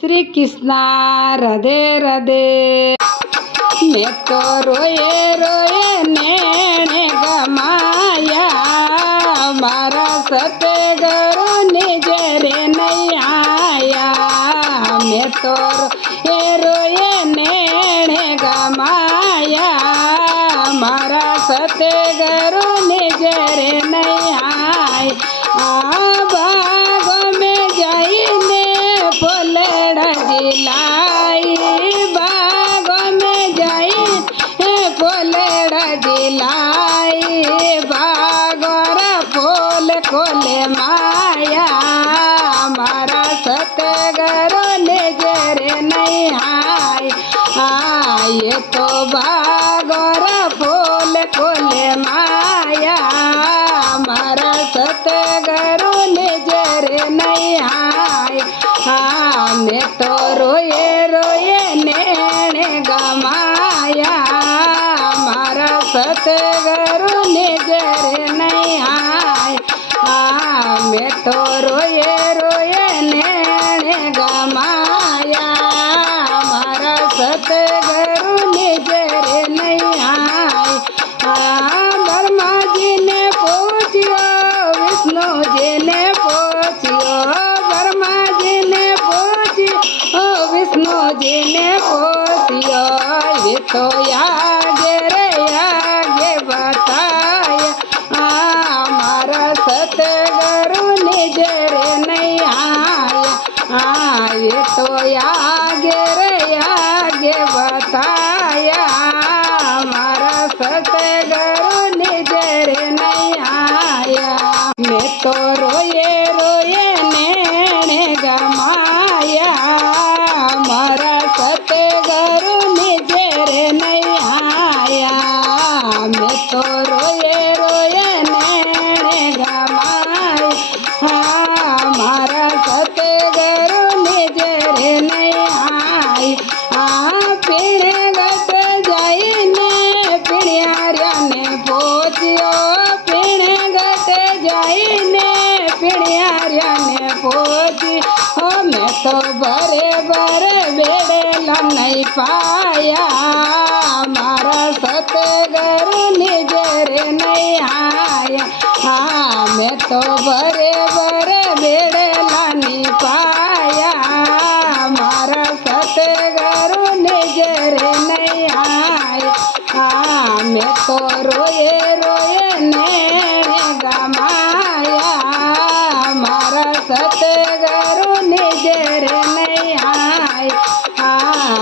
श्री कृष्णा राधे राधे। मैं तो रोए रोए नैने गमाया, मारा सतगुरु निजरे नहीं आया। मैं तो रोए रोए नैने गमाया, मारा सतगुरु निजरे नहीं आया। बागों में जाइने फुलड़ा दिलाई, बागों में जाइने फुलड़ा दिलाई, बागोर फूल खोले माया, मारा सतगुरु निजरे नहीं आए। तो बागोर फूल खोले माया, मारा सतगुरु निजरे नहीं आए। मैं तो रोए रोए नैने गमाया, मारा सतगुरु निजरे नहीं आए। मैं तो रोए रोए नैने गमाया, मारा सतगुरु निजरे नहीं आए। ब्रह्मा जी ने पूछियो, विष्णु जी ने पूछियो, ब्रह्मा जी ने पूछियो, विष्णु जी ने पूछियो, ये तो आगे रे आगे बताया, हमारा सतगुरु निजरे नहीं आया। ये तो आगे रे आगे बताया, हमारा सतगुरु निजरे नहीं आया। मैं तो रोए रोए नैने गमाया, मारा सतगुरु निजरे नहीं आया। मैं तो रोए रोए नैने गमाया, मारा सतगुरु निजरे नहीं आया। पीढ़े गट जाइने पिढ़ियारिया ने पूछियो, पीढ़े गट जाइने पिढ़ियारिया ने पूछी, मैं तो बरे बरे बेड़ेला नहीं पाया, मारा सतगुरु निजरे नहीं आया। मैं तो बरे बरे बेड़ेला नहीं पाया, मारा सतगुरु निजरे नहीं आया। मैं तो रोए रोए नैने गमाया, मारा सतगुरु निजरे नहीं आया।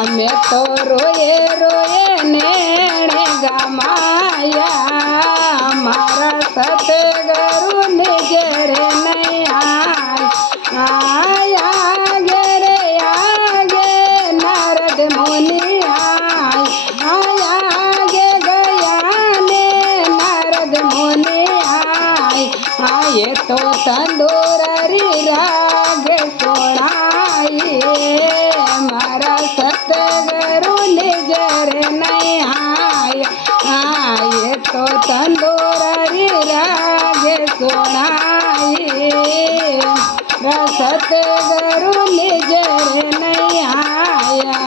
मैं तो रोए रोए नैने गमाया, मारा सतगुरु निजरे नहीं आया। आगे रे आगे नारद मुनि आगे गया ने नारद मुनि आए। तो तंदूरी राग सुनाई, मारा सतगुरु निजरे नहीं आया। तो तंदूरी राग सुनाई, सतगुरु निजरे नहीं आया।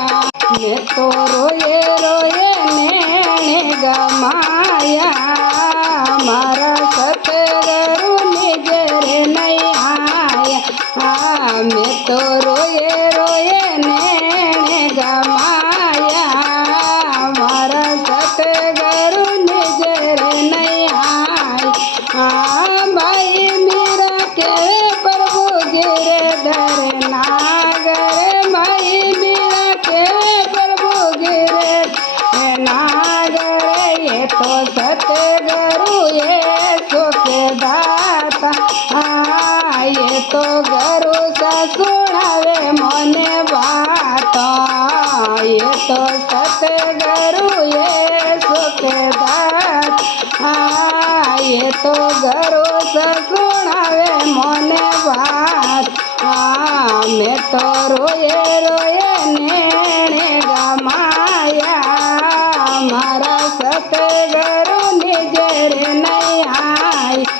मैं तो रोए रोए नैने गमाया, मारा सतगुरु निजरे नहीं आया। मैं तो रोए रोए नैने गमाया, मारा सतगुरु निजरे नहीं आया। भाई मीरा के प्रभु गिरधर नागर, भाई मीरा के प्रभु गिरधर नागर, ये तो सतगुरु ये सुख दाता। ये तो गुरु सा सुनावे मोने बात, ये तो सतगुरु ये सुख दाता। ये तो गुरु सा सुनावे मोने बात। मैं तो रोए रोए नैने गमाया, मारा सतगुरु निजरे नहीं आया।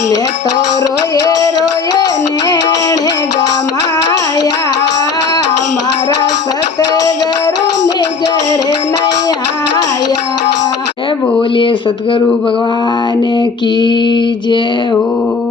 मैं तो रोए रोए नैने गमाया, बोलिए सतगुरु भगवान की जय हो।